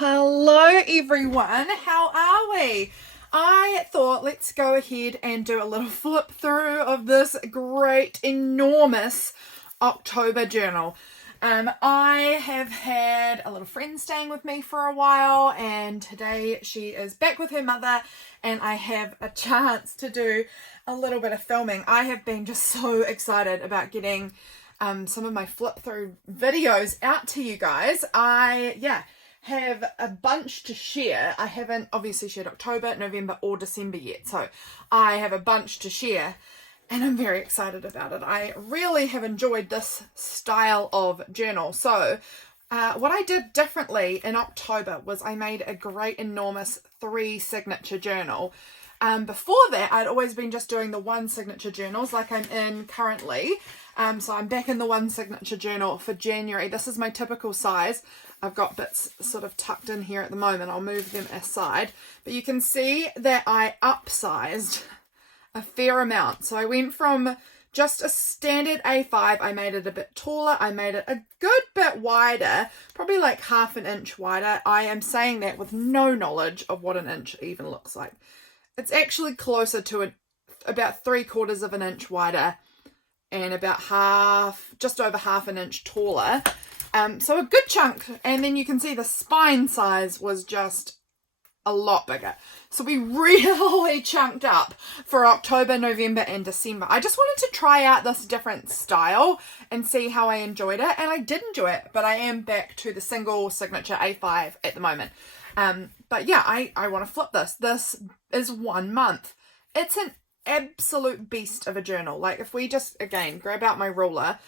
Hello everyone, how are we? I thought let's go ahead and do a little flip through of this great, enormous October journal. I have had a little friend staying with me for a while, and today she is back with her mother and I have a chance to do a little bit of filming. I have been just so excited about getting some of my flip through videos out to you guys. I have a bunch to share. I haven't obviously shared October, November or December yet, so I have a bunch to share and I'm very excited about it. I really have enjoyed this style of journal. So what I did differently in October was I made a great enormous 3 signature journal. Before that, I'd always been just doing the 1 signature journals like I'm in currently. So I'm back in the 1 signature journal for January. This is my typical size. I've got bits sort of tucked in here at the moment. I'll move them aside. But you can see that I upsized a fair amount. So I went from just a standard A5. I made it a bit taller. I made it a good bit wider, probably like ½ an inch wider. I am saying that with no knowledge of what an inch even looks like. It's actually closer to about 3/4 of an inch wider and about just over ½ an inch taller. So a good chunk. And then you can see the spine size was just a lot bigger. So we really chunked up for October, November and December. I just wanted to try out this different style and see how I enjoyed it. And I did enjoy it, but I am back to the single signature A5 at the moment. But yeah, I want to flip this. This is 1 month. It's an absolute beast of a journal. Like if we just, again, grab out my ruler,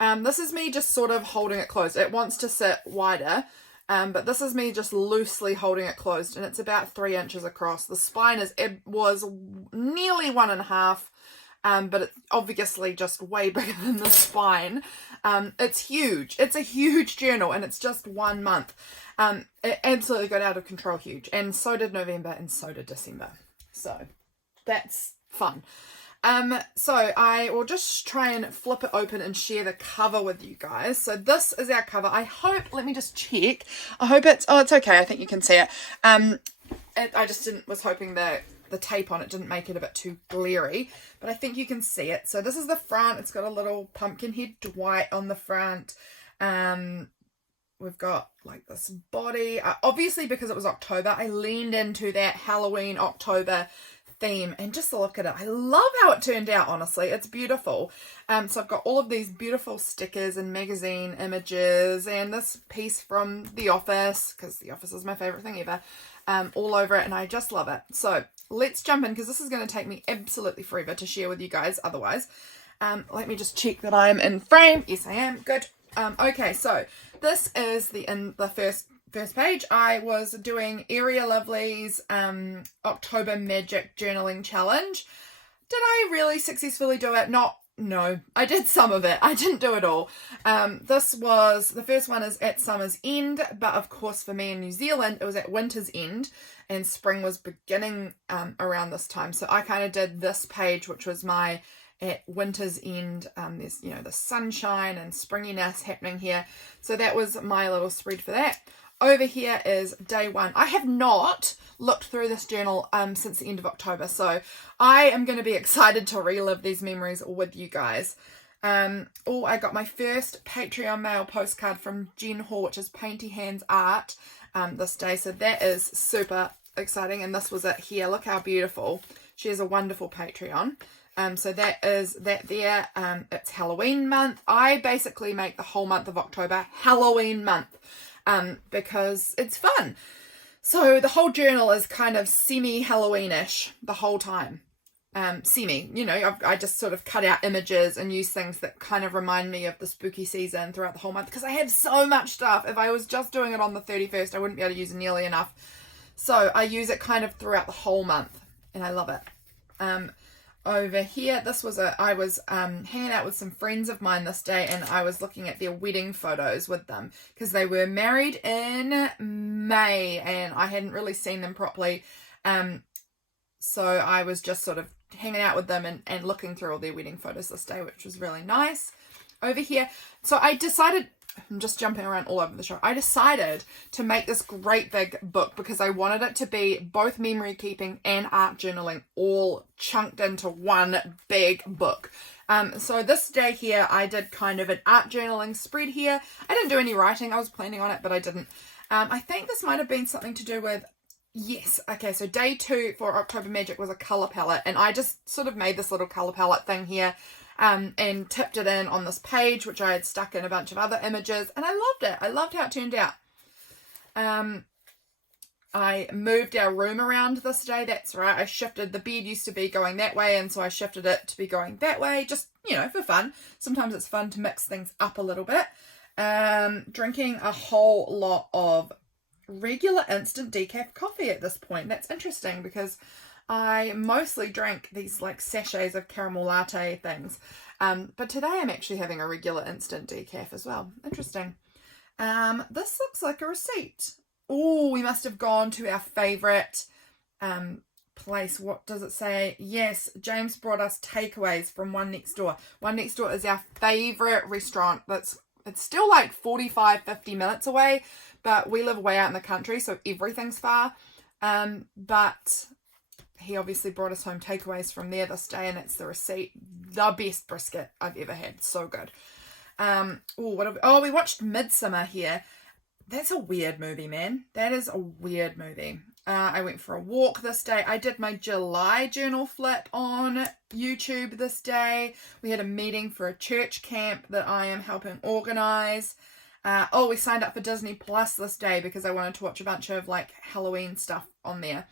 this is me just sort of holding it closed. It wants to sit wider, but this is me just loosely holding it closed, and it's about 3 inches across. The spine was nearly 1.5, but it's obviously just way bigger than the spine. It's huge. It's a huge journal, and it's just 1 month. It absolutely got out of control huge, and so did November and so did December. So that's fun. So I will just try and flip it open and share the cover with you guys. So this is our cover. I hope, let me just check. I hope it's okay. I think you can see it. I just was hoping that the tape on it didn't make it a bit too glary, but I think you can see it. So this is the front. It's got a little pumpkin head Dwight on the front. We've got like this body. Obviously, because it was October, I leaned into that Halloween October theme, and just look at it. I love how it turned out, honestly. It's beautiful. So I've got all of these beautiful stickers and magazine images and this piece from The Office, because The Office is my favorite thing ever, all over it, and I just love it. So let's jump in, because this is going to take me absolutely forever to share with you guys otherwise. Let me just check that I am in frame. Yes, I am. Good. Okay, so this is the first page. I was doing Area Lovelies October Magic Journaling Challenge. Did I really successfully do it? No, I did some of it. I didn't do it all. The first one is at summer's end, but of course for me in New Zealand, it was at winter's end, and spring was beginning around this time. So I kind of did this page, which was my at winter's end. There's, the sunshine and springiness happening here. So that was my little spread for that. Over here is day 1. I have not looked through this journal since the end of October, so I am going to be excited to relive these memories with you guys. I got my first Patreon mail postcard from Jen Hall, which is Adeliens Art, this day, so that is super exciting, and this was it here. Look how beautiful. She has a wonderful Patreon. So that is that there. It's Halloween month. I basically make the whole month of October Halloween month. Because it's fun. So the whole journal is kind of semi-Halloweenish the whole time. I just sort of cut out images and use things that kind of remind me of the spooky season throughout the whole month, because I have so much stuff. If I was just doing it on the 31st, I wouldn't be able to use it nearly enough. So I use it kind of throughout the whole month, and I love it. Over here, I was hanging out with some friends of mine this day, and I was looking at their wedding photos with them, because they were married in May and I hadn't really seen them properly. So I was just sort of hanging out with them and looking through all their wedding photos this day, which was really nice. Over here, so I decided I'm just jumping around all over the show. I decided to make this great big book because I wanted it to be both memory keeping and art journaling all chunked into one big book. So this day here, I did kind of an art journaling spread here. I didn't do any writing. I was planning on it, but I didn't. I think this might have been something to do with, yes. Okay, so day 2 for October Magic was a color palette, and I just sort of made this little color palette thing here. And tipped it in on this page, which I had stuck in a bunch of other images, and I loved it. I loved how it turned out. I moved our room around this day. That's right. I shifted. The bed used to be going that way, and so I shifted it to be going that way, just, you know, for fun. Sometimes it's fun to mix things up a little bit. Drinking a whole lot of regular instant decaf coffee at this point. That's interesting because I mostly drink these like sachets of caramel latte things. But today I'm actually having a regular instant decaf as well. Interesting. This looks like a receipt. Oh, we must have gone to our favourite place. What does it say? Yes, James brought us takeaways from One Next Door. One Next Door is our favourite restaurant. It's still like 45-50 minutes away, but we live way out in the country, so everything's far. But he obviously brought us home takeaways from there this day, and it's the receipt. The best brisket I've ever had. So good. We watched Midsummer here. That's a weird movie, man. That is a weird movie. I went for a walk this day. I did my July journal flip on YouTube this day. We had a meeting for a church camp that I am helping organize. We signed up for Disney Plus this day because I wanted to watch a bunch of like Halloween stuff on there.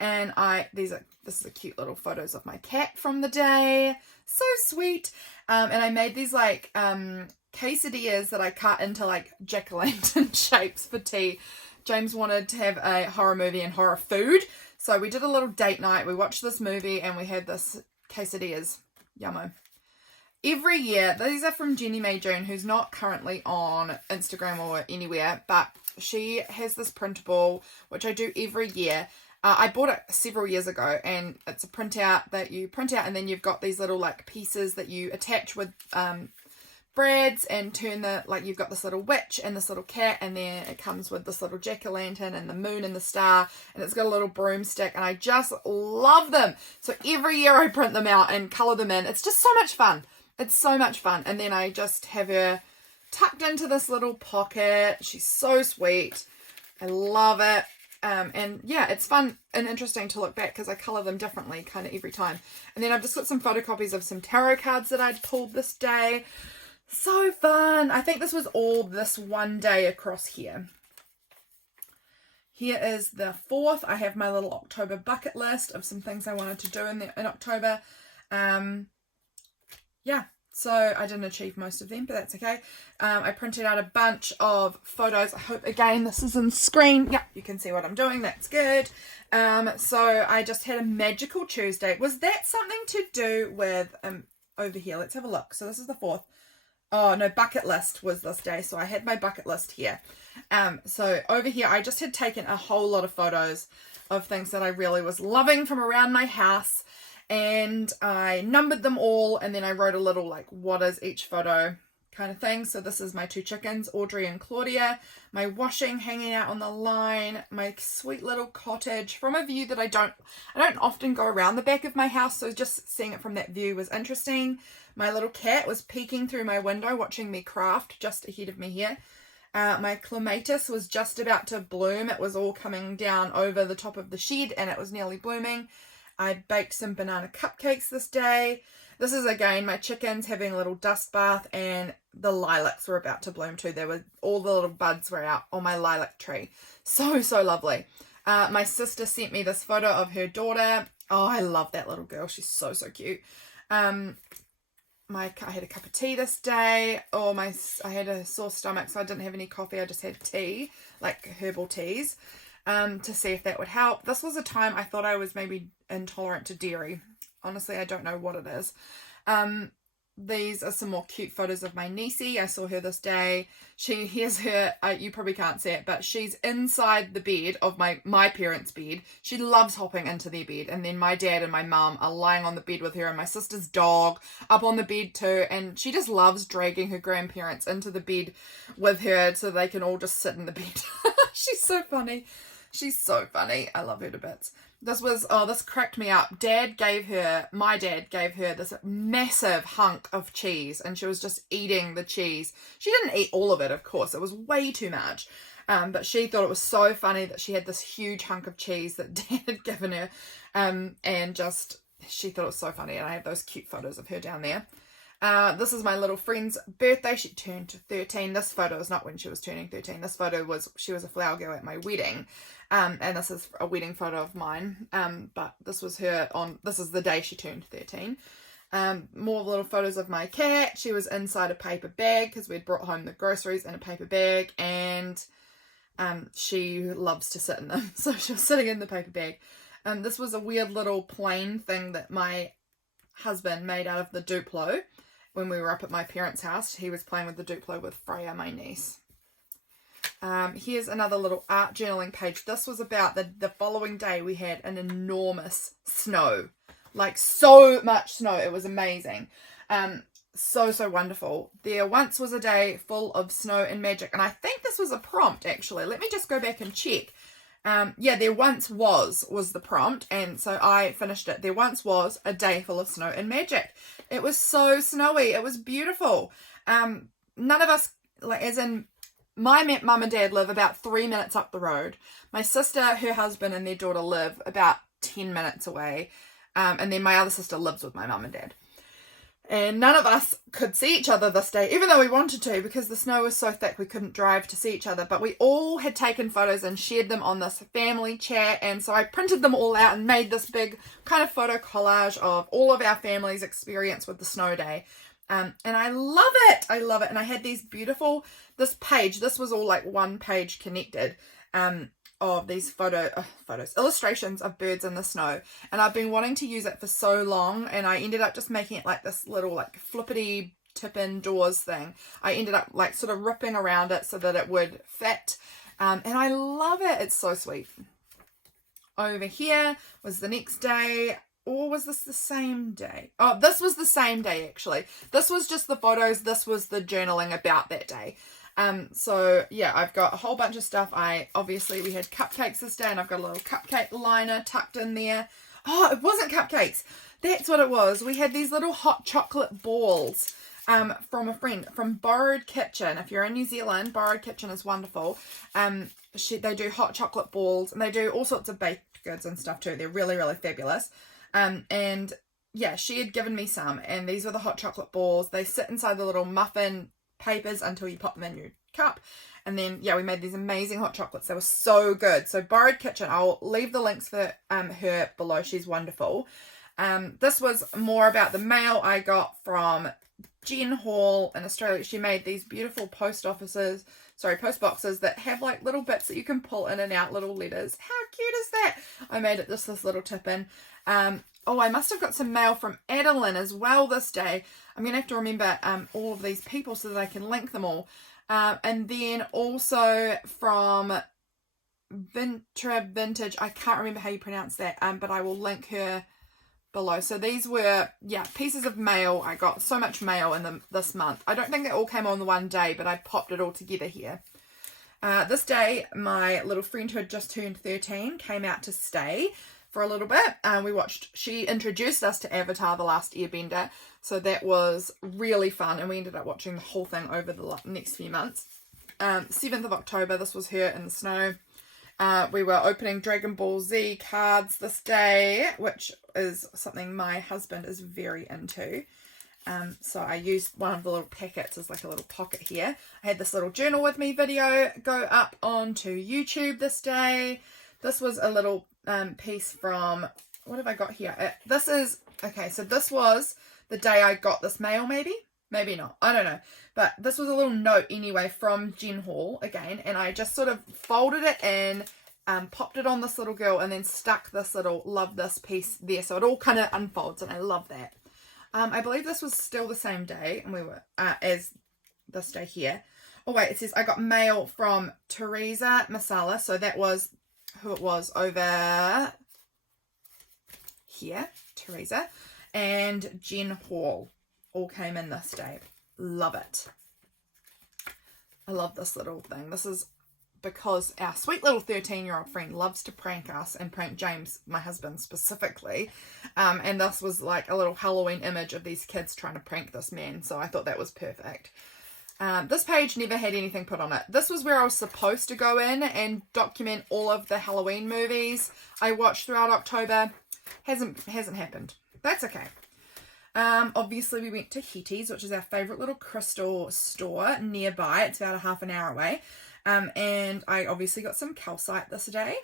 And this is a cute little photos of my cat from the day. So sweet. And I made these like quesadillas that I cut into like jack-o'-lantern shapes for tea. James wanted to have a horror movie and horror food. So we did a little date night. We watched this movie and we had this quesadillas. Yummo. Every year, these are from Jenniemaejune, who's not currently on Instagram or anywhere, but she has this printable, which I do every year. I bought it several years ago, and it's a printout that you print out, and then you've got these little like pieces that you attach with brads and turn you've got this little witch and this little cat, and then it comes with this little jack-o'-lantern and the moon and the star, and it's got a little broomstick, and I just love them. So every year I print them out and colour them in. It's just so much fun. It's so much fun. And then I just have her tucked into this little pocket. She's so sweet. I love it. And yeah, it's fun and interesting to look back because I colour them differently kind of every time. And then I've just got some photocopies of some tarot cards that I'd pulled this day. So fun. I think this was all this one day across here. Here is the 4th. I have my little October bucket list of some things I wanted to do in October. Yeah. So I didn't achieve most of them, but that's okay. I printed out a bunch of photos. I hope, again, this is in screen. Yeah, you can see what I'm doing. That's good. So I just had a magical Tuesday. Was that something to do with, over here? Let's have a look. So this is the 4th. Oh, no, bucket list was this day. So I had my bucket list here. So over here, I just had taken a whole lot of photos of things that I really was loving from around my house. And I numbered them all, and then I wrote a little like what is each photo kind of thing. So this is my 2 chickens, Audrey and Claudia, my washing hanging out on the line, my sweet little cottage from a view that I don't often go around the back of my house, so just seeing it from that view was interesting. My little cat was peeking through my window watching me craft just ahead of me here. My clematis was just about to bloom. It was all coming down over the top of the shed and it was nearly blooming. I baked some banana cupcakes this day. This is, again, my chickens having a little dust bath, and the lilacs were about to bloom too. All the little buds were out on my lilac tree. So, so lovely. My sister sent me this photo of her daughter. Oh, I love that little girl. She's so, so cute. I had a cup of tea this day. I had a sore stomach, so I didn't have any coffee. I just had tea, like herbal teas. To see if that would help. This was a time I thought I was maybe intolerant to dairy. Honestly, I don't know what it is. these are some more cute photos of my niecey. I saw her this day. Here's her, you probably can't see it, but she's inside the bed of my parents' bed. She loves hopping into their bed. And then my dad and my mum are lying on the bed with her, and my sister's dog up on the bed too. And she just loves dragging her grandparents into the bed with her so they can all just sit in the bed. She's so funny. She's so funny. I love her to bits. This cracked me up. My dad gave her this massive hunk of cheese, and she was just eating the cheese. She didn't eat all of it, of course. It was way too much. But she thought it was so funny that she had this huge hunk of cheese that Dad had given her. And she thought it was so funny. And I have those cute photos of her down there. This is my little friend's birthday. She turned 13. This photo is not when she was turning 13. This photo was, she was a flower girl at my wedding. And this is a wedding photo of mine. But this was this is the day she turned 13. More little photos of my cat. She was inside a paper bag because we'd brought home the groceries in a paper bag, and she loves to sit in them. So she was sitting in the paper bag. This was a weird little plane thing that my husband made out of the Duplo. When we were up at my parents' house, he was playing with the Duplo with Freya, my niece. Here's another little art journaling page. This was about the following day. We had an enormous snow, like so much snow. It was amazing. So wonderful. There once was a day full of snow and magic, and I think this was a prompt actually. Let me just go back and check. Yeah, there once was the prompt, and so I finished it. There once was a day full of snow and magic. It was so snowy. It was beautiful. None of us, like, as in, my mum and dad live about 3 minutes up the road. My sister, her husband, and their daughter live about 10 minutes away. And then my other sister lives with my mum and dad. And none of us could see each other this day, even though we wanted to, because the snow was so thick we couldn't drive to see each other. But we all had taken photos and shared them on this family chat. And so I printed them all out and made this big kind of photo collage of all of our family's experience with the snow day. And I love it. I love it. And I had these beautiful, this was all like one page connected, of these illustrations of birds in the snow. And I've been wanting to use it for so long, and I ended up just making it like this little like flippity tip indoors thing. I ended up like sort of ripping around it so that it would fit. And I love it. It's so sweet. Over here was the next day. Or was this the same day? Oh, this was the same day, actually. This was just the photos. This was the journaling about that day. So yeah, I've got a whole bunch of stuff. Obviously we had cupcakes this day, and I've got a little cupcake liner tucked in there. Oh, it wasn't cupcakes. That's what it was. We had these little hot chocolate balls, from a friend from Borrowed Kitchen. If you're in New Zealand, Borrowed Kitchen is wonderful. They do hot chocolate balls, and they do all sorts of baked goods and stuff too. They're really, really fabulous. And yeah, she had given me some, and these were the hot chocolate balls. They sit inside the little muffin papers until you pop them in your cup. And then, yeah, we made these amazing hot chocolates. They were so good. So Borrowed Kitchen, I'll leave the links for her below. She's wonderful. This was more about the mail I got from Jen Hall in Australia. She made these beautiful post boxes that have like little bits that you can pull in and out, little letters. How cute is that? I made it this little tip in. Oh, I must have got some mail from Adeliens as well this day. I'm going to have to remember all of these people so that I can link them all. And then also from Vintage, I can't remember how you pronounce that, but I will link her below. So these were, yeah, pieces of mail. I got so much mail in this month. I don't think they all came on the one day, but I popped it all together here. This day, my little friend who had just turned 13 came out to stay for a little bit. She introduced us to Avatar: The Last Airbender, so that was really fun, and we ended up watching the whole thing over the next few months. 7th of October, this was her in the snow. We were opening Dragon Ball Z cards this day, which is something my husband is very into. So I used one of the little packets as like a little pocket here. I had this little journal with me video go up onto YouTube this day. This was a little piece from, what have I got here? So this was the day I got this mail, maybe not, I don't know, but this was a little note anyway from Jen Hall again, and I just sort of folded it in, popped it on this little girl, and then stuck this little love this piece there, so it all kind of unfolds, and I love that. I believe this was still the same day, and we were as this day here. Oh wait, it says I got mail from Teresa Masala, so that was who it was over here, Teresa, and Jen Hall all came in this day. Love it. I love this little thing. This is because our sweet little 13-year-old friend loves to prank us and prank James, my husband, specifically. And this was like a little Halloween image of these kids trying to prank this man. So I thought that was perfect. This page never had anything put on it. This was where I was supposed to go in and document all of the Halloween movies I watched throughout October. Hasn't happened. That's okay. Obviously we went to Hetty's, which is our favourite little crystal store nearby. It's about a half an hour away. And I obviously got some calcite this day.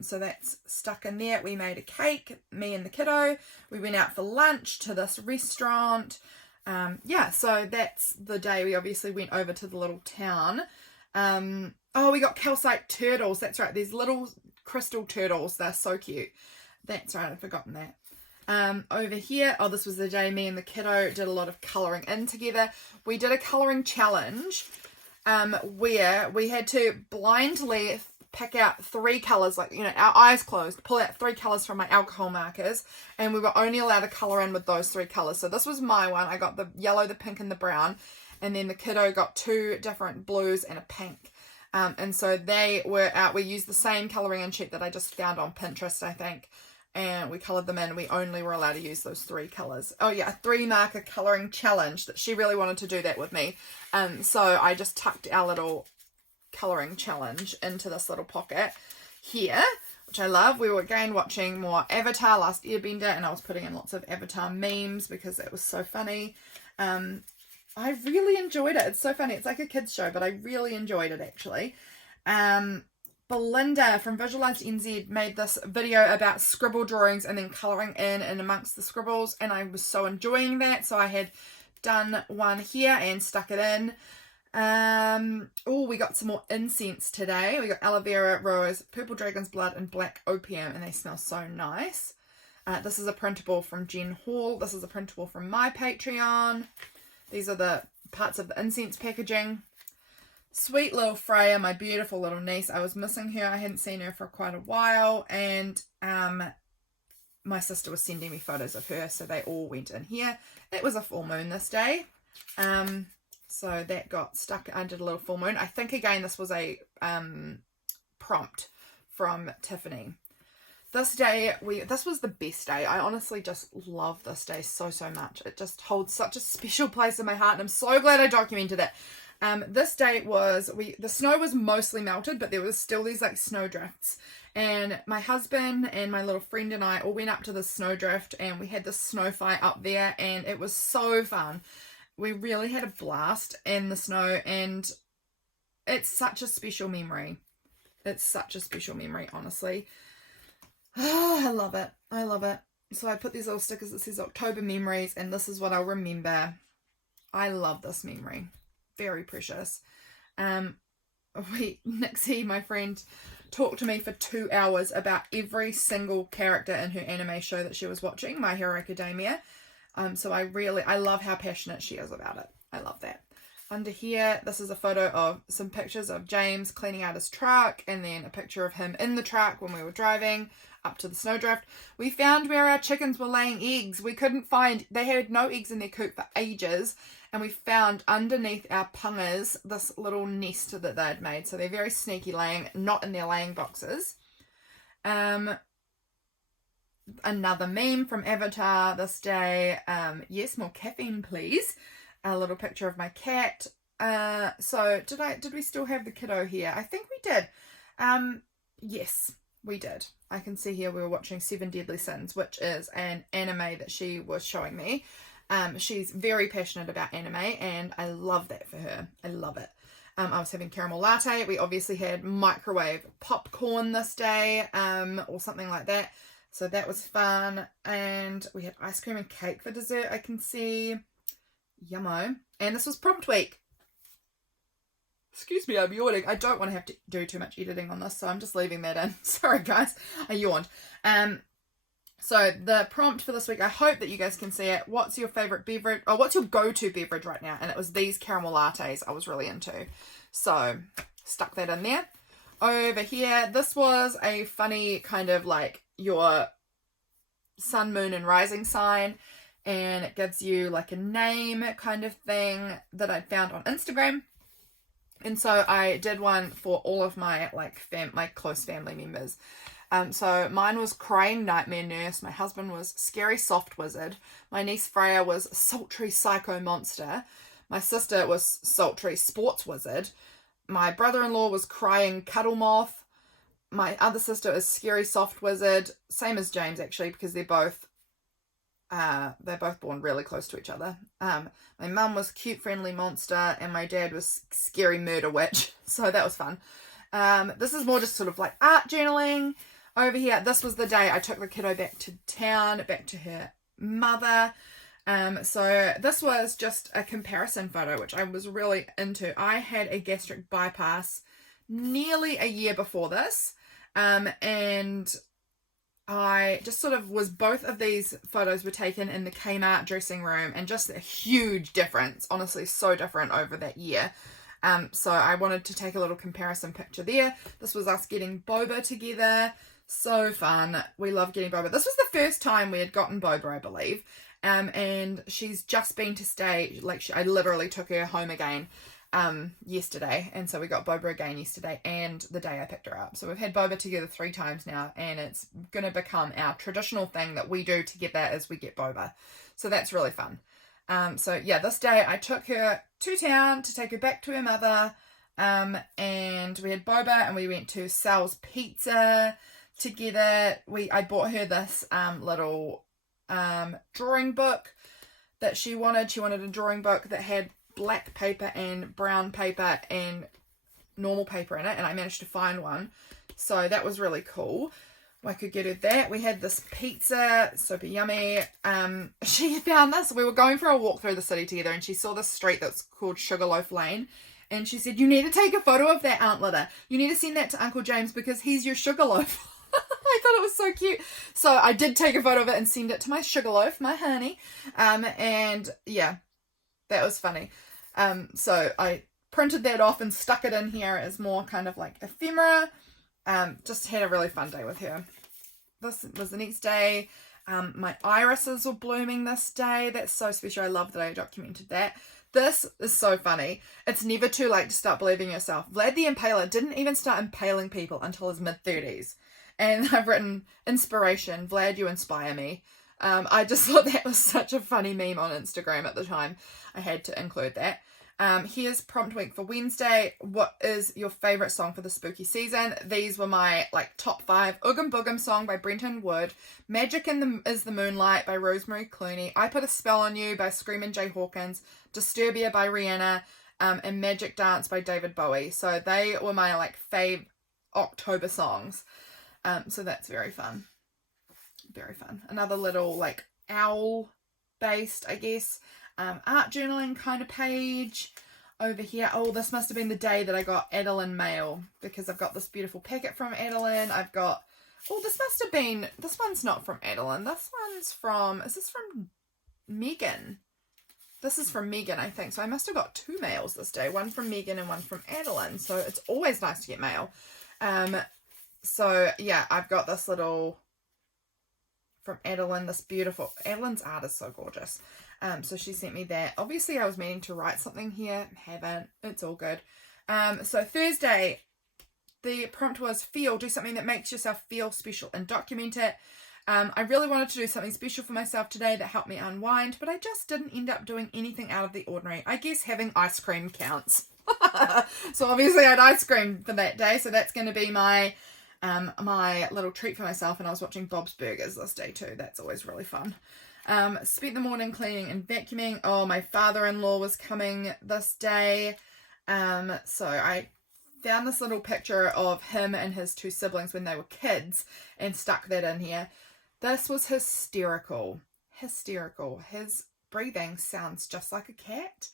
So that's stuck in there. We made a cake, me and the kiddo. We went out for lunch to this restaurant. Yeah, so that's the day we obviously went over to the little town. Oh, we got calcite turtles. That's right. These little crystal turtles. They're so cute. That's right. I'd forgotten that. Over here, oh, this was the day me and the kiddo did a lot of colouring in together. We did a colouring challenge where we had to blindly pick out 3 colours, like, you know, our eyes closed, pull out 3 colours from my alcohol markers, and we were only allowed to colour in with those 3 colours. So this was my one. I got the yellow, the pink, and the brown, and then the kiddo got 2 different blues and a pink. And so they were out. We used the same colouring in sheet that I just found on Pinterest, I think. And we coloured them in. We only were allowed to use those 3 colours. Oh yeah, a 3 marker colouring challenge. That she really wanted to do that with me. So I just tucked our little colouring challenge into this little pocket here, which I love. We were again watching more Avatar, Last Airbender, and I was putting in lots of Avatar memes because it was so funny. I really enjoyed it. It's so funny. It's like a kids show, but I really enjoyed it actually. Belinda from Visualised NZ made this video about scribble drawings and then colouring in and amongst the scribbles, and I was so enjoying that. So I had done one here and stuck it in. Oh, we got some more incense today. We got aloe vera, rose, purple dragon's blood, and black opium, and they smell so nice. This is a printable from Jen Hall. This is a printable from my Patreon. These are the parts of the incense packaging. Sweet little Freya, my beautiful little niece. I was missing her. I hadn't seen her for quite a while. And my sister was sending me photos of her, so they all went in here. It was a full moon this day. So that got stuck. I did a little full moon. I think, again, this was a prompt from Tiffany. This day, this was the best day. I honestly just love this day so much. It just holds such a special place in my heart, and I'm so glad I documented it. This day was, the snow was mostly melted, but there was still these like snow drifts, and my husband and my little friend and I all went up to the snow drift, and we had this snow fight up there, and it was so fun. We really had a blast in the snow, and it's such a special memory. It's such a special memory, honestly. Oh, I love it. I love it. So I put these little stickers that says October memories, and this is what I'll remember. I love this memory. Very precious. Nixie, my friend, talked to me for 2 hours about every single character in her anime show that she was watching, My Hero Academia. So I love how passionate she is about it. I love that. Under here, this is a photo of some pictures of James cleaning out his truck, and then a picture of him in the truck when we were driving up to the snowdrift. We found where our chickens were laying eggs. We couldn't find, they had no eggs in their coop for ages, and we found underneath our pungas this little nest that they'd made. So they're very sneaky laying, not in their laying boxes. Another meme from Avatar this day. Yes, more caffeine, please. A little picture of my cat. So did we still have the kiddo here? I think we did. Yes, we did. I can see here we were watching Seven Deadly Sins, which is an anime that she was showing me. She's very passionate about anime, and I love that for her. I love it. I was having caramel latte. We obviously had microwave popcorn this day, or something like that. So that was fun. And we had ice cream and cake for dessert, I can see. Yummo. And this was prompt week. Excuse me, I'm yawning. I don't want to have to do too much editing on this, so I'm just leaving that in. Sorry, guys. I yawned. So the prompt for this week, I hope that you guys can see it. What's your favorite beverage? Or what's your go-to beverage right now? And it was these caramel lattes I was really into. So stuck that in there. Over here, this was a funny kind of like your sun, moon, and rising sign. And it gives you like a name kind of thing that I found on Instagram. And so I did one for all of my like my close family members. So mine was Crying Nightmare Nurse. My husband was Scary Soft Wizard. My niece Freya was Sultry Psycho Monster. My sister was Sultry Sports Wizard. My brother-in-law was Crying Cuddle Moth. My other sister is Scary Soft Wizard. Same as James, actually, because they're both born really close to each other. My mum was Cute Friendly Monster, and my dad was Scary Murder Witch. So that was fun. This is more just sort of like art journaling. Over here, this was the day I took the kiddo back to town, back to her mother. So this was just a comparison photo, which I was really into. I had a gastric bypass nearly a year before this. And I just sort of was, both of these photos were taken in the Kmart dressing room, and just a huge difference, honestly, so different over that year. So I wanted to take a little comparison picture there. This was us getting boba together. So fun. We love getting boba. This was the first time we had gotten boba, I believe. And she's just been to stay, like I literally took her home again yesterday, and so we got boba again yesterday and the day I picked her up. So we've had boba together 3 times now, and it's going to become our traditional thing that we do together as we get boba. So that's really fun. So yeah, this day I took her to town to take her back to her mother, and we had boba, and we went to Sal's Pizza together. I bought her this little drawing book that she wanted. She wanted a drawing book that had black paper and brown paper and normal paper in it, and I managed to find one, so that was really cool. I could get her that. We had this pizza, super yummy. She found this. We were going for a walk through the city together, and she saw this street that's called Sugarloaf Lane, and she said, "You need to take a photo of that, Aunt Litta. You need to send that to Uncle James because he's your Sugarloaf." I thought it was so cute. So I did take a photo of it and send it to my Sugarloaf, my honey. And yeah, that was funny. So I printed that off and stuck it in here as more kind of like ephemera. Just had a really fun day with her. This was the next day. My irises were blooming this day. That's so special. I love that I documented that. This is so funny. It's never too late to start believing in yourself. Vlad the Impaler didn't even start impaling people until his mid-30s. And I've written, "Inspiration, Vlad, you inspire me." I just thought that was such a funny meme on Instagram at the time. I had to include that. Here's prompt week for Wednesday. What is your favourite song for the spooky season? These were my top 5. Oogum Boogum Song by Brenton Wood. Magic is the Moonlight by Rosemary Clooney. I Put a Spell on You by Screamin' Jay Hawkins. Disturbia by Rihanna. And Magic Dance by David Bowie. So they were my fave October songs. So that's very fun. Very fun. Another little owl based, I guess, art journaling kind of page over here. Oh, this must have been the day that I got Adeline mail, because I've got this beautiful packet from Adeline. I've got, this must have been, this one's not from Adeline. This one's from, is this from Meghann? This is from Meghann, I think. So I must have got 2 mails this day, one from Meghann and one from Adeline. So it's always nice to get mail. So yeah, I've got this little from Adeline, this beautiful, Adeliens Art is so gorgeous. So she sent me that. Obviously I was meaning to write something here, haven't, it's all good. So Thursday, the prompt was do something that makes yourself feel special and document it. I really wanted to do something special for myself today that helped me unwind, but I just didn't end up doing anything out of the ordinary. I guess having ice cream counts. So obviously I had ice cream for that day, so that's going to be my my little treat for myself. And I was watching Bob's Burgers this day too. That's always really fun. Spent the morning cleaning and vacuuming. Oh, my father-in-law was coming this day. So I found this little picture of him and his 2 siblings when they were kids and stuck that in here. This was hysterical. Hysterical. His breathing sounds just like a cat.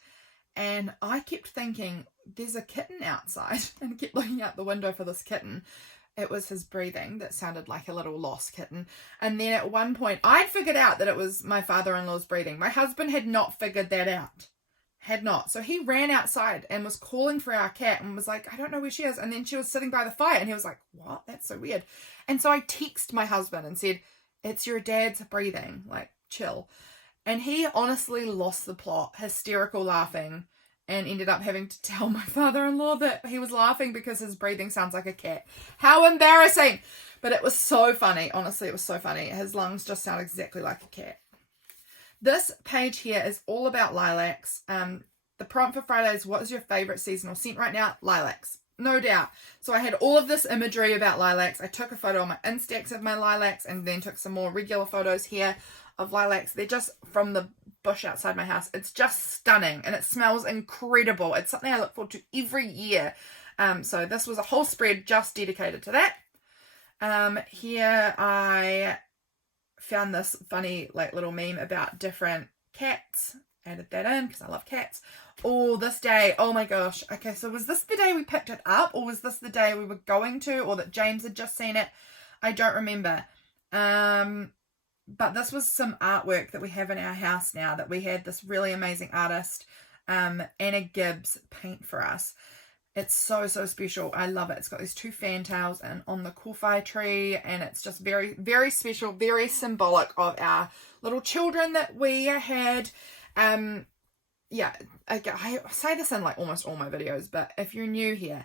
And I kept thinking, there's a kitten outside, and I kept looking out the window for this kitten. it was his breathing that sounded like a little lost kitten. And then at one point, I'd figured out that it was my father-in-law's breathing. My husband had not figured that out. Had not. So he ran outside and was calling for our cat and was like, I don't know where she is. And then she was sitting by the fire and he was like, what? That's so weird. And so I texted my husband and said, it's your dad's breathing. Like, chill. And he honestly lost the plot, hysterical laughing, and ended up having to tell my father-in-law that he was laughing because his breathing sounds like a cat. How embarrassing! But it was so funny. Honestly, it was so funny. His lungs just sound exactly like a cat. This page here is all about lilacs. The prompt for Friday is, what is your favorite seasonal scent right now? Lilacs. No doubt. So I had all of this imagery about lilacs. I took a photo on my Instax of my lilacs and then took some more regular photos here of lilacs. They're just from the bush outside my house. It's just stunning and it smells incredible. It's something I look forward to every year. So this was a whole spread just dedicated to that. Here I found this funny like little meme about different cats. Added that in because I love cats. Oh, this day, oh my gosh. Okay, so was this the day we picked it up, or was this the day we were going to, or that James had just seen it? I don't remember. But this was some artwork that we have in our house now that we had this really amazing artist, Anna Gibbs, paint for us. It's so, so special. I love it. It's got these two fantails and on the kowhai tree, and it's just very, very special, very symbolic of our little children that we had. Yeah, I say this in like almost all my videos, but if you're new here,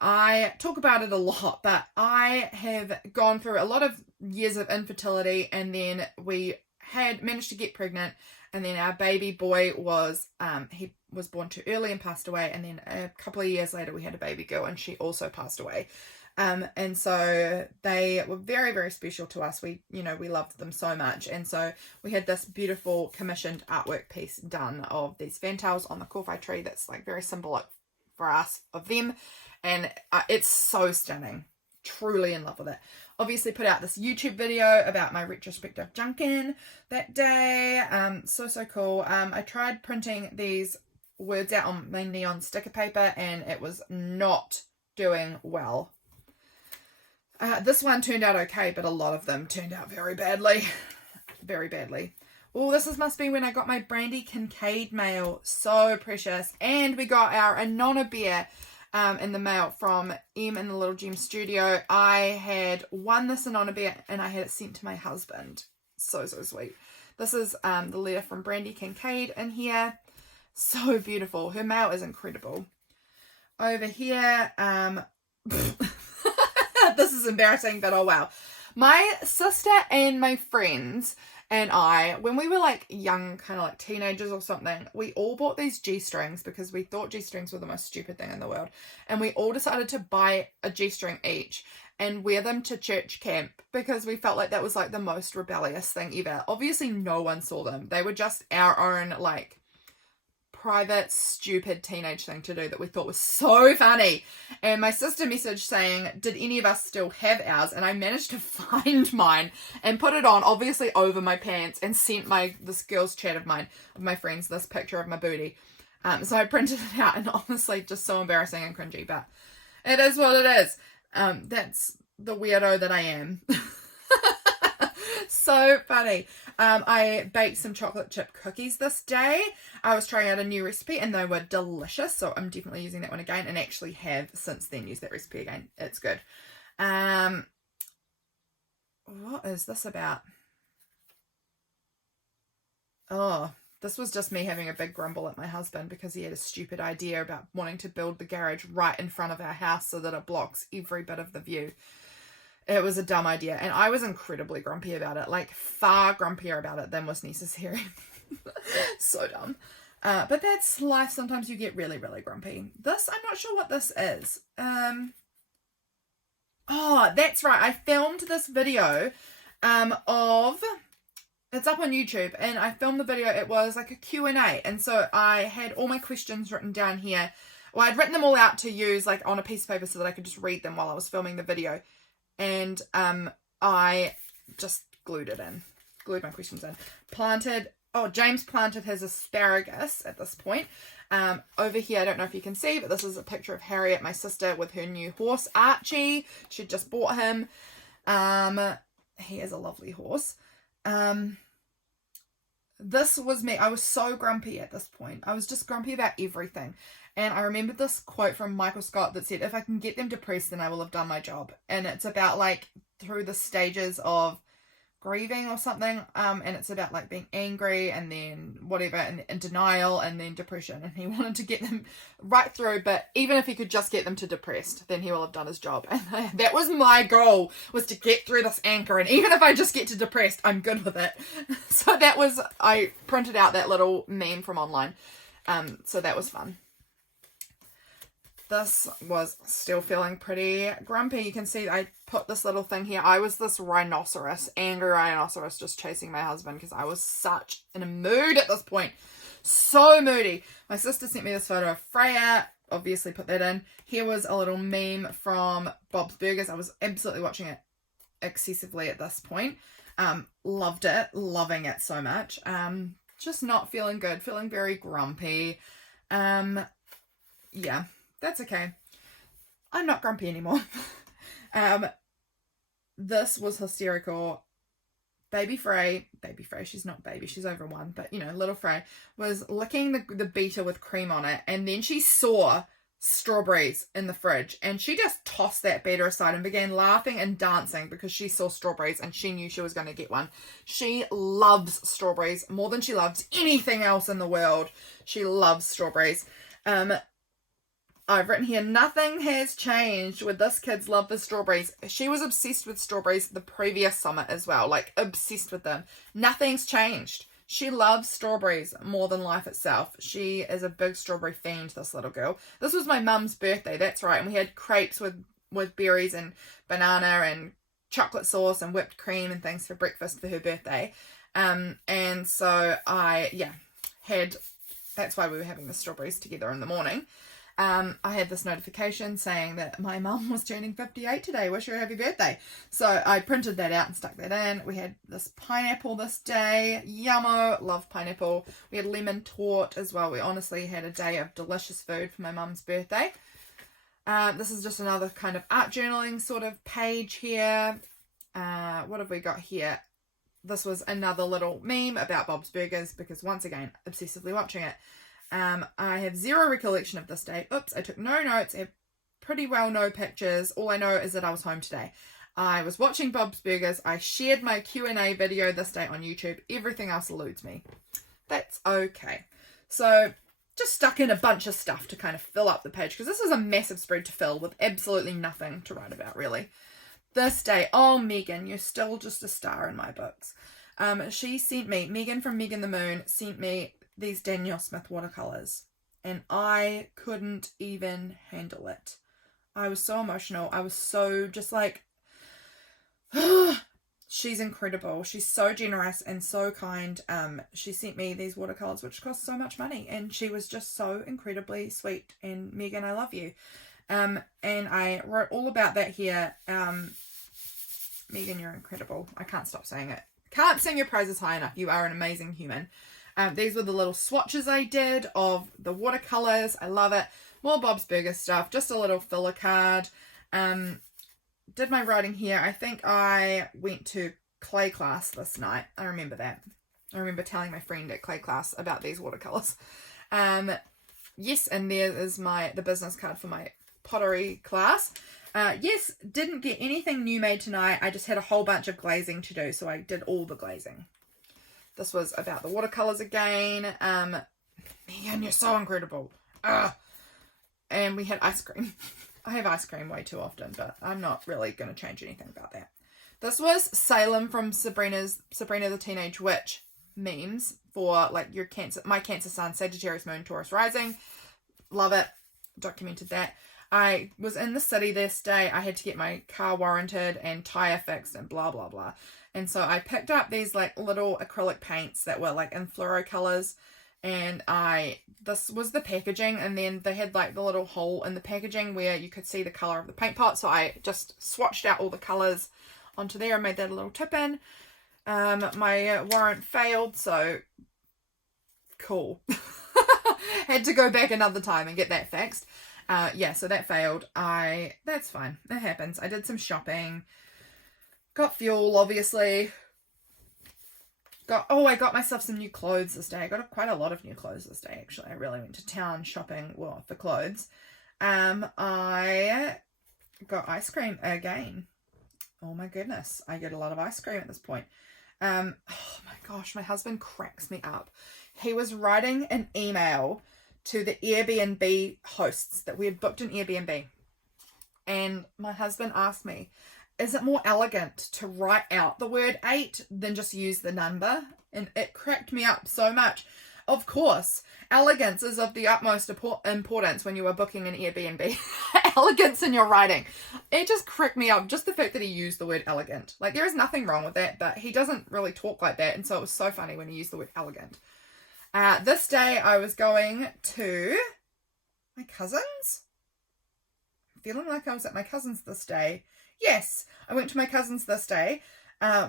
I talk about it a lot, but I have gone through a lot of years of infertility, and then we had managed to get pregnant, and then our baby boy was, he was born too early and passed away, and then a couple of years later we had a baby girl and she also passed away. And so they were very, very special to us. We loved them so much. And so we had this beautiful commissioned artwork piece done of these fantails on the kowhai tree that's like very symbolic for us of them. And it's so stunning. Truly in love with it. Obviously put out this YouTube video about my retrospective junkin that day. So cool. I tried printing these words out on my neon sticker paper and it was not doing well. This one turned out okay, but a lot of them turned out very badly. Very badly. Oh, must be when I got my Brandi Kincaid mail. So precious. And we got our Anona bear in the mail from Emandthelittlejemstudio. I had won this Anona bear and I had it sent to my husband. So sweet. This is the letter from Brandi Kincaid in here. So beautiful. Her mail is incredible. Over here, this is embarrassing, but oh wow. My sister and my friends and I, when we were like young, kind of like teenagers or something, we all bought these G-strings because we thought G-strings were the most stupid thing in the world. And we all decided to buy a G-string each and wear them to church camp because we felt like that was like the most rebellious thing ever. Obviously no one saw them. They were just our own like private stupid teenage thing to do that we thought was so funny. And my sister messaged saying, did any of us still have ours? And I managed to find mine and put it on obviously over my pants and sent this girl's chat of my friends this picture of my booty. So I printed it out and honestly just so embarrassing and cringy, but it is what it is. That's the weirdo that I am. So funny. I baked some chocolate chip cookies this day. I was trying out a new recipe and they were delicious. So I'm definitely using that one again and actually have since then used that recipe again. It's good. What is this about? Oh, this was just me having a big grumble at my husband because he had a stupid idea about wanting to build the garage right in front of our house so that it blocks every bit of the view. It was a dumb idea, and I was incredibly grumpy about it, like far grumpier about it than was necessary. So dumb. But that's life. Sometimes you get really, really grumpy. This, I'm not sure what this is. Oh, that's right. I filmed this video it's up on YouTube, and I filmed the video. It was like a Q&A, and so I had all my questions written down here. Well, I'd written them all out to use like on a piece of paper so that I could just read them while I was filming the video. And I just glued my questions in. James planted his asparagus at this point. Over here, I don't know if you can see, but this is a picture of Harriet, my sister, with her new horse, Archie. She'd just bought him. He is a lovely horse. This was me. I was so grumpy at this point. I was just grumpy about everything. And I remembered this quote from Michael Scott that said, if I can get them depressed, then I will have done my job. And it's about like through the stages of grieving or something. And it's about like being angry and then whatever and denial and then depression. And he wanted to get them right through. But even if he could just get them to depressed, then he will have done his job. And that was my goal, was to get through this anchor. And even if I just get to depressed, I'm good with it. So that was, I printed out that little meme from online. So that was fun. This was still feeling pretty grumpy. You can see I put this little thing here. I was this rhinoceros, angry rhinoceros, just chasing my husband because I was such in a mood at this point. So moody. My sister sent me this photo of Freya. Obviously put that in. Here was a little meme from Bob's Burgers. I was absolutely watching it excessively at this point. Loved it. Loving it so much. Just not feeling good. Feeling very grumpy. Yeah. That's okay. I'm not grumpy anymore. This was hysterical. Baby Frey, she's not baby, she's over 1, but you know, little Frey was licking the beater with cream on it, and then she saw strawberries in the fridge, and she just tossed that beater aside and began laughing and dancing because she saw strawberries and she knew she was going to get one. She loves strawberries more than she loves anything else in the world. She loves strawberries. I've written here, nothing has changed with this kid's love for strawberries. She was obsessed with strawberries the previous summer as well, like obsessed with them. Nothing's changed. She loves strawberries more than life itself. She is a big strawberry fiend, this little girl. This was my mum's birthday, that's right. And we had crepes with berries and banana and chocolate sauce and whipped cream and things for breakfast for her birthday. And so that's why we were having the strawberries together in the morning. I had this notification saying that my mum was turning 58 today. Wish her a happy birthday. So I printed that out and stuck that in. We had this pineapple this day. Yummo. Love pineapple. We had lemon tort as well. We honestly had a day of delicious food for my mum's birthday. This is just another kind of art journaling sort of page here. What have we got here? This was another little meme about Bob's Burgers because once again, obsessively watching it. I have zero recollection of this day. Oops, I took no notes. I have pretty well no pictures. All I know is that I was home today. I was watching Bob's Burgers. I shared my Q&A video this day on YouTube. Everything else eludes me. That's okay. So just stuck in a bunch of stuff to kind of fill up the page because this is a massive spread to fill with absolutely nothing to write about really. This day, oh Meghann, you're still just a star in my books. She sent me, Meghann from Meghann the Moon sent me these Danielle Smith watercolors and I couldn't even handle it. I was so emotional. I was so just like, she's incredible. She's so generous and so kind. She sent me these watercolors which cost so much money and she was just so incredibly sweet. And Meghann, I love you. And I wrote all about that here. Meghann, you're incredible. I can't stop saying it. Can't sing your praises high enough. You are an amazing human. These were the little swatches I did of the watercolors. I love it. More Bob's Burger stuff. Just a little filler card. Did my writing here. I think I went to clay class this night. I remember that. I remember telling my friend at clay class about these watercolors. Yes, and there is the business card for my pottery class. Yes, didn't get anything new made tonight. I just had a whole bunch of glazing to do, so I did all the glazing. This was about the watercolors again. Meghann, you're so incredible. And we had ice cream. I have ice cream way too often, but I'm not really going to change anything about that. This was Salem from Sabrina the Teenage Witch memes for like my Cancer Sun, Sagittarius Moon, Taurus Rising. Love it. Documented that. I was in the city this day. I had to get my car warranted and tire fixed and blah, blah, blah. And so I picked up these like little acrylic paints that were like in fluoro colors. And this was the packaging. And then they had like the little hole in the packaging where you could see the color of the paint pot. So I just swatched out all the colors onto there and made that a little tip in. My warrant failed. So cool. Had to go back another time and get that fixed. Yeah, so that failed. That's fine. It happens. I did some shopping. Got fuel, obviously. I got myself some new clothes this day. I got quite a lot of new clothes this day, actually. I really went to town shopping, well, for clothes. I got ice cream again. Oh my goodness. I get a lot of ice cream at this point. Oh my gosh, my husband cracks me up. He was writing an email to the Airbnb hosts that we had booked an Airbnb. And my husband asked me, is it more elegant to write out the word 8 than just use the number? And it cracked me up so much. Of course, elegance is of the utmost importance when you are booking an Airbnb. Elegance in your writing. It just cracked me up. Just the fact that he used the word elegant. Like, there is nothing wrong with that, but he doesn't really talk like that. And so it was so funny when he used the word elegant. This day I was going to my cousin's. I'm feeling like I was at my cousin's this day. Yes, I went to my cousin's this day.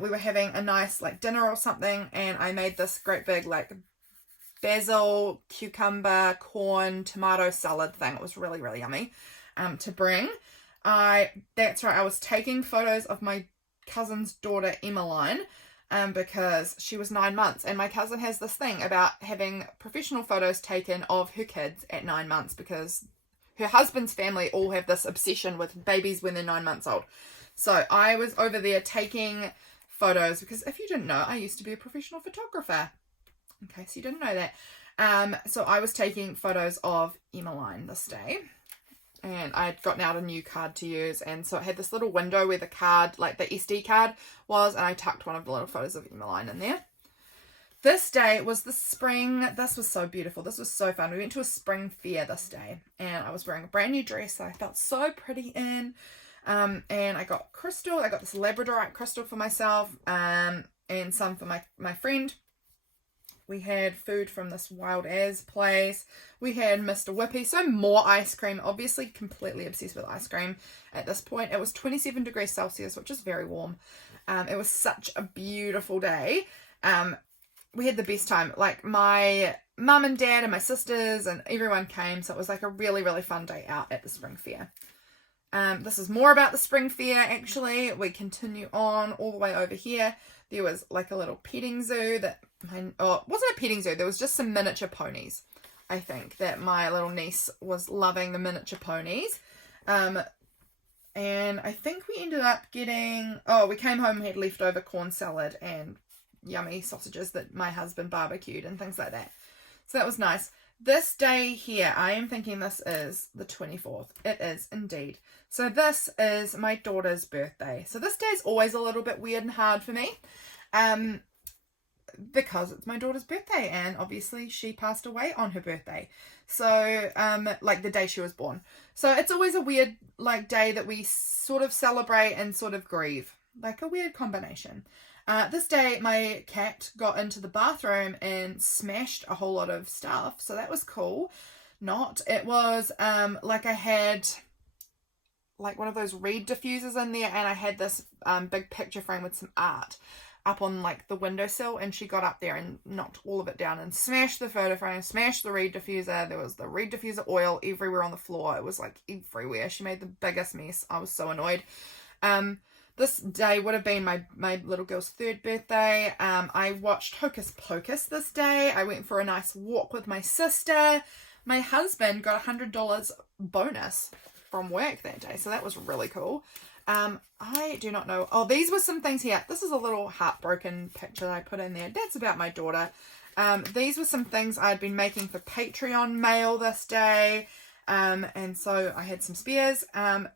We were having a nice like dinner or something, and I made this great big like basil, cucumber, corn, tomato salad thing. It was really, really yummy to bring. That's right, I was taking photos of my cousin's daughter, Emmeline, because she was 9 months. And my cousin has this thing about having professional photos taken of her kids at 9 months because her husband's family all have this obsession with babies when they're 9 months old. So I was over there taking photos because if you didn't know, I used to be a professional photographer. In case you didn't know that. So I was taking photos of Emmeline this day. And I'd gotten out a new card to use. And so it had this little window where the card, like the SD card was. And I tucked one of the little photos of Emmeline in there. This day was the spring. This was so beautiful. This was so fun. We went to a spring fair this day. And I was wearing a brand new dress that I felt so pretty in. And I got crystal. I got this labradorite crystal for myself. And some for my friend. We had food from this Wild As place. We had Mr. Whippy. So more ice cream. Obviously completely obsessed with ice cream at this point. It was 27 degrees Celsius, which is very warm. It was such a beautiful day. We had the best time. Like my mum and dad and my sisters and everyone came. So it was like a really, really fun day out at the spring fair. This is more about the spring fair actually. We continue on all the way over here. There was like a little petting zoo that it wasn't a petting zoo. There was just some miniature ponies. I think that my little niece was loving the miniature ponies. And I think we ended up getting, we came home and had leftover corn salad and yummy sausages that my husband barbecued and things like that. So that was nice. This day here, I am thinking this is the 24th. It is indeed. So this is my daughter's birthday. So this day is always a little bit weird and hard for me. Because it's my daughter's birthday and obviously she passed away on her birthday. So, like the day she was born. So it's always a weird like day that we sort of celebrate and sort of grieve. Like a weird combination. This day my cat got into the bathroom and smashed a whole lot of stuff. So that was cool. It was like I had like one of those reed diffusers in there and I had this big picture frame with some art up on like the windowsill, and she got up there and knocked all of it down and smashed the photo frame, smashed the reed diffuser. There was the reed diffuser oil everywhere on the floor. It was like everywhere. She made the biggest mess. I was so annoyed. This day would have been my little girl's 3rd birthday. I watched Hocus Pocus this day. I went for a nice walk with my sister. My husband got $100 bonus from work that day, so that was really cool. I do not know. Oh, these were some things here. This is a little heartbroken picture that I put in there. That's about my daughter. These were some things I'd been making for Patreon mail this day. And so I had some spears.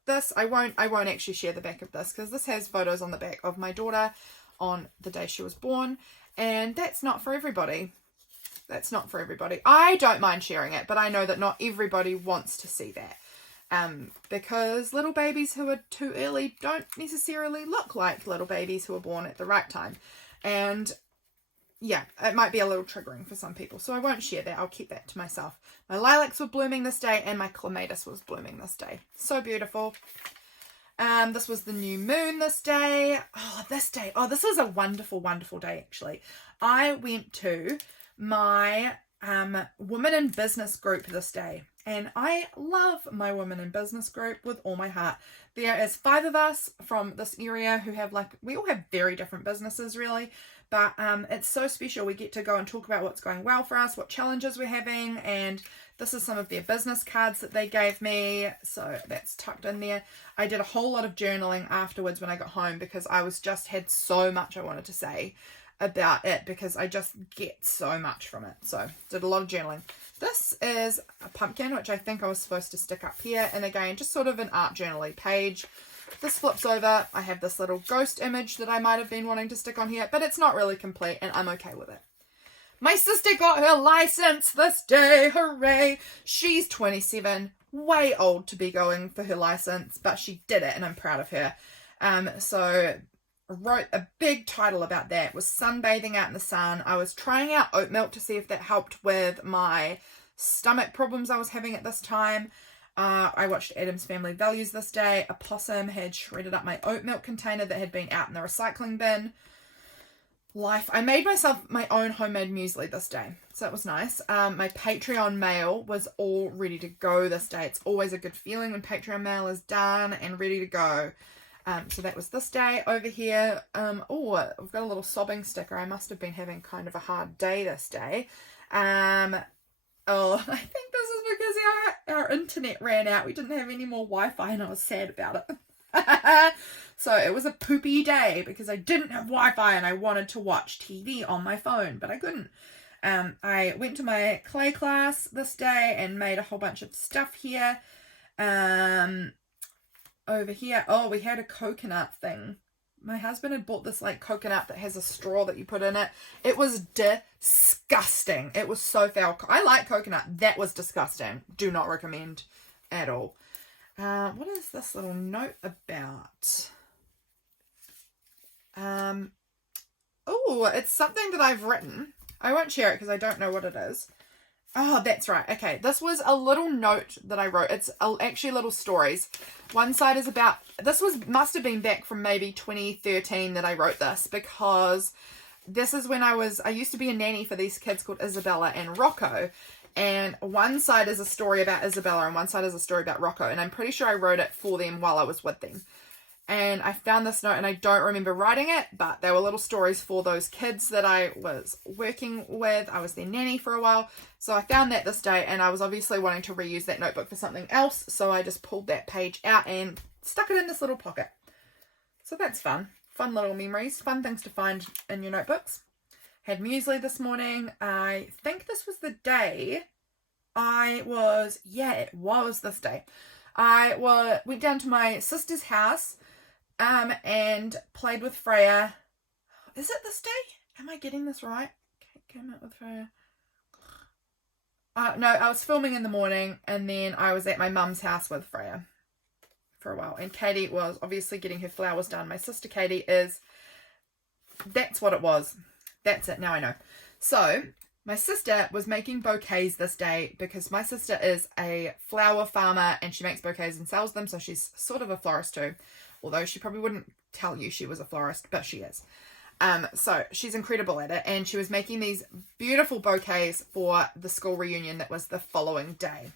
This, I won't actually share the back of this because this has photos on the back of my daughter on the day she was born. And that's not for everybody. That's not for everybody. I don't mind sharing it, but I know that not everybody wants to see that. Because little babies who are too early don't necessarily look like little babies who are born at the right time. And yeah, it might be a little triggering for some people. So I won't share that. I'll keep that to myself. My lilacs were blooming this day and my clematis was blooming this day. So beautiful. This was the new moon this day. Oh, this day. Oh, this is a wonderful, wonderful day actually. I went to my women in business group this day. And I love my women in business group with all my heart. There is 5 of us from this area who have we all have very different businesses really, but it's so special. We get to go and talk about what's going well for us, what challenges we're having, and this is some of their business cards that they gave me, so that's tucked in there. I did a whole lot of journaling afterwards when I got home because I had so much I wanted to say about it because I just get so much from it. So did a lot of journaling. This is a pumpkin, which I think I was supposed to stick up here, and again just sort of an art journaling page. This flips over. I have this little ghost image that I might have been wanting to stick on here, but it's not really complete and I'm okay with it. My sister got her license this day, hooray! She's 27, way old to be going for her license, but she did it and I'm proud of her. So wrote a big title about that. It was sunbathing out in the sun. I was trying out oat milk to see if that helped with my stomach problems I was having at this time. I watched Addams Family Values this day. A possum had shredded up my oat milk container that had been out in the recycling bin. Life. I made myself my own homemade muesli this day, so that was nice. My Patreon mail was all ready to go this day. It's always a good feeling when Patreon mail is done and ready to go. So that was this day. Over here, oh, I've got a little sobbing sticker. I must have been having kind of a hard day this day. Oh, I think this is because our internet ran out. We didn't have any more Wi-Fi and I was sad about it. So it was a poopy day because I didn't have Wi-Fi and I wanted to watch TV on my phone, but I couldn't. I went to my clay class this day and made a whole bunch of stuff here. Over here, oh, we had a coconut thing. My husband had bought this coconut that has a straw that you put in it. It was disgusting. It was so foul. I like coconut. That was disgusting. Do not recommend at all. What is this little note about? Oh, it's something that I've written. I won't share it because I don't know what it is. Oh, that's right. Okay, this was a little note that I wrote. It's actually little stories. One side is about, must have been back from maybe 2013 that I wrote this, because this is when I used to be a nanny for these kids called Isabella and Rocco. And one side is a story about Isabella and one side is a story about Rocco. And I'm pretty sure I wrote it for them while I was with them. And I found this note and I don't remember writing it, but they were little stories for those kids that I was working with. I was their nanny for a while. So I found that this day and I was obviously wanting to reuse that notebook for something else. So I just pulled that page out and stuck it in this little pocket. So that's fun. Fun little memories. Fun things to find in your notebooks. Had muesli this morning. I think this was the day it was this day. I went down to my sister's house and played with Freya. Is it this day? Am I getting this right? Came out with Freya. No, I was filming in the morning and then I was at my mum's house with Freya for a while. And Katie was obviously getting her flowers done. My sister Katie that's what it was. That's it. Now I know. So my sister was making bouquets this day because my sister is a flower farmer and she makes bouquets and sells them. So she's sort of a florist too. Although she probably wouldn't tell you she was a florist, but she is. So she's incredible at it. And she was making these beautiful bouquets for the school reunion that was the following day.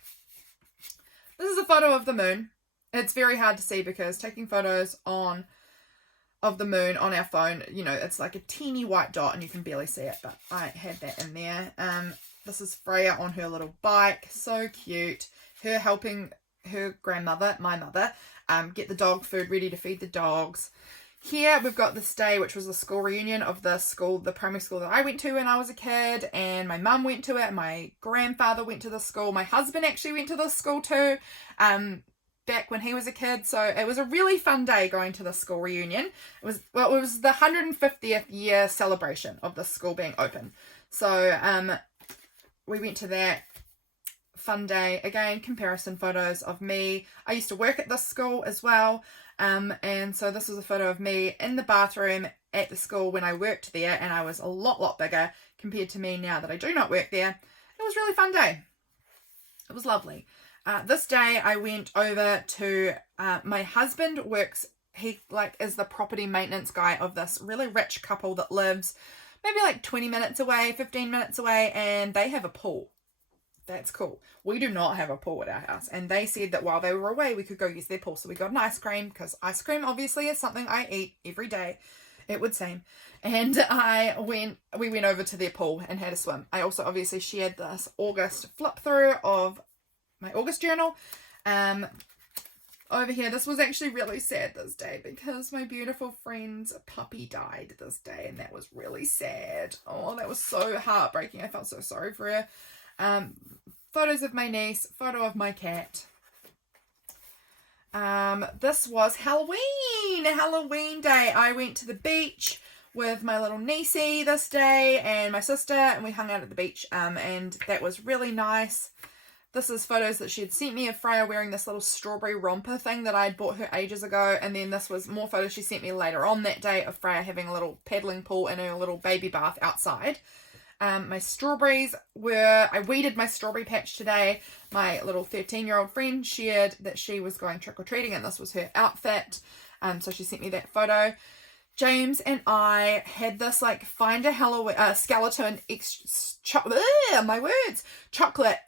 This is a photo of the moon. It's very hard to see because taking photos of the moon on our phone, it's like a teeny white dot and you can barely see it, but I had that in there. This is Freya on her little bike. So cute. Her helping her grandmother, my mother, get the dog food ready to feed the dogs. Here we've got this day, which was the school reunion of the primary school that I went to when I was a kid, and my mum went to it, my grandfather went to the school, my husband actually went to the school too, back when he was a kid. So it was a really fun day going to the school reunion. It was the 150th year celebration of the school being open. So we went to that. Fun day. Again, comparison photos of me. I used to work at this school as well. And so this was a photo of me in the bathroom at the school when I worked there, and I was a lot bigger compared to me now that I do not work there. It was a really fun day. It was lovely. This day I went over to my husband works, he is the property maintenance guy of this really rich couple that lives maybe like 20 minutes away, 15 minutes away, and they have a pool. That's cool. We do not have a pool at our house, and they said that while they were away we could go use their pool. So we got an ice cream, because ice cream obviously is something I eat every day, it would seem. And we went over to their pool and had a swim. I also obviously shared this August flip through of my August journal. Over here, this was actually really sad this day, because my beautiful friend's puppy died this day, and that was really sad. Oh, that was so heartbreaking. I felt so sorry for her. Photos of my niece, photo of my cat. This was Halloween day. I went to the beach with my little niecey this day and my sister, and we hung out at the beach, and that was really nice. This is photos that she had sent me of Freya wearing this little strawberry romper thing that I had bought her ages ago, and then this was more photos she sent me later on that day of Freya having a little paddling pool and her little baby bath outside. My strawberries I weeded my strawberry patch today. My little 13-year-old friend shared that she was going trick-or-treating, and this was her outfit. So she sent me that photo. James and I had this like find a Halloween skeleton chocolate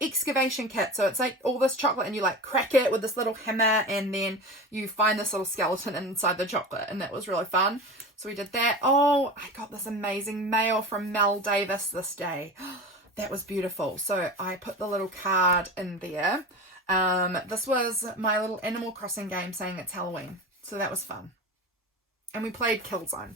excavation kit. So it's like all this chocolate, and you like crack it with this little hammer, and then you find this little skeleton inside the chocolate, and that was really fun. So we did that. Oh, I got this amazing mail from Mel Davis this day. That was beautiful. So I put the little card in there. This was my little Animal Crossing game saying it's Halloween. So that was fun. And we played Killzone,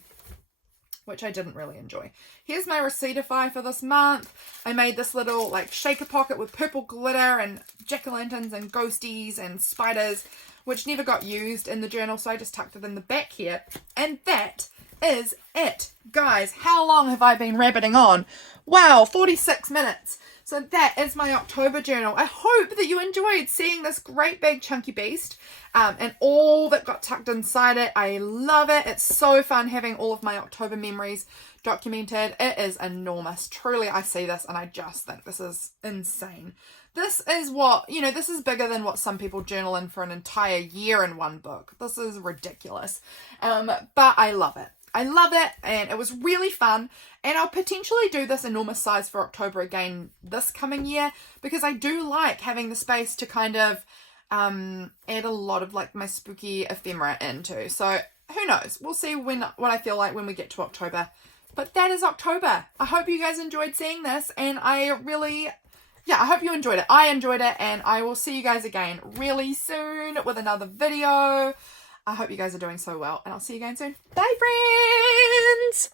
which I didn't really enjoy. Here's my Receiptify for this month. I made this little like shaker pocket with purple glitter and jack-o'-lanterns and ghosties and spiders, which never got used in the journal, so I just tucked it in the back here. And that is it. Guys, how long have I been rabbiting on? Wow, 46 minutes. So that is my October journal. I hope that you enjoyed seeing this great big chunky beast and all that got tucked inside it. I love it. It's so fun having all of my October memories documented. It is enormous. Truly, I see this and I just think this is insane. This is what, this is bigger than what some people journal in for an entire year in one book. This is ridiculous. But I love it. I love it, and it was really fun, and I'll potentially do this enormous size for October again this coming year, because I do like having the space to kind of add a lot of like my spooky ephemera into. So who knows? We'll see what I feel like when we get to October. But that is October. I hope you guys enjoyed seeing this, and I hope you enjoyed it. I enjoyed it, and I will see you guys again really soon with another video. I hope you guys are doing so well, and I'll see you again soon. Bye, friends!